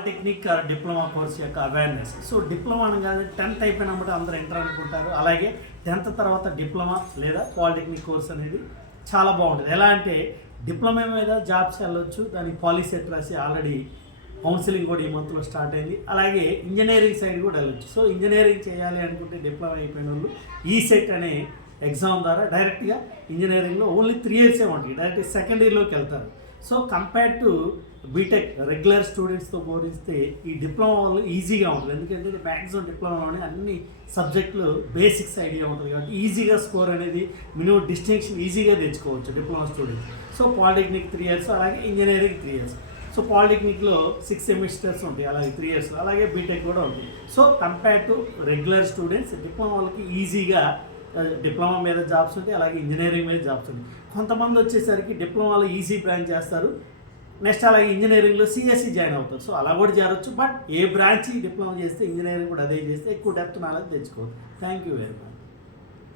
Polytechnic diploma course యొక్క awareness. So diploma అనగానే 10th అయిపోయినప్పుడు అందరూ ఇంటర్ అనుకుంటారు. అలాగే 10th తర్వాత డిప్లొమా లేదా పాలిటెక్నిక్ కోర్స్ అనేది చాలా బాగుంటుంది. ఎలా అంటే డిప్లొమా మీద జాబ్స్ వెళ్ళొచ్చు, దానికి పాలిసెట్ రాసి ఆల్రెడీ కౌన్సిలింగ్ కూడా ఈ మంత్లో స్టార్ట్ అయింది. అలాగే ఇంజనీరింగ్ సైడ్ కూడా వెళ్ళొచ్చు. సో ఇంజనీరింగ్ చేయాలి అనుకుంటే డిప్లొమా అయిపోయిన వాళ్ళు ఈసెట్ అనే ఎగ్జామ్ ద్వారా డైరెక్ట్గా ఇంజనీరింగ్లో ఓన్లీ 3 years ఉంటుంది, డైరెక్ట్ సెకండ్ ఇయర్లోకి వెళ్తారు. So compare to BTech regular స్టూడెంట్స్తో పోలిస్తే ఈ డిప్లొమా వాళ్ళు ఈజీగా ఉంటుంది. ఎందుకంటే మ్యాక్సిమం డిప్లొమాలోనే అన్ని సబ్జెక్టులు బేసిక్స్ ఐడియా ఉంటుంది కాబట్టి ఈజీగా స్కోర్ అనేది మినిమం డిస్టింక్షన్ ఈజీగా తెచ్చుకోవచ్చు diploma students. So polytechnic 3 years, అలాగే ఇంజనీరింగ్ 3 years. సో పాలిటెక్నిక్లో 6 semesters ఉంటాయి, అలాగే 3 years, అలాగే బీటెక్ కూడా ఉంటుంది. So compare to regular students diploma వాళ్ళకి ఈజీగా డిప్లొమా మీద జాబ్స్ ఉంటాయి, అలాగే ఇంజనీరింగ్ మీద జాబ్స్ ఉంటాయి. కొంతమంది వచ్చేసరికి డిప్లొమాలో ఈజీ బ్రాంచ్ చేస్తారు, నెక్స్ట్ అలాగే ఇంజనీరింగ్లో సిఎస్సి జాయిన్ అవుతారు. సో అలా కూడా చేరొచ్చు. బట్ ఏ బ్రాంచ్ డిప్లొమా చేస్తే ఇంజనీరింగ్ కూడా అదే చేస్తే ఎక్కువ డెప్త్ నాలెడ్జ్ తెచ్చుకోవచ్చు. Thank you very much.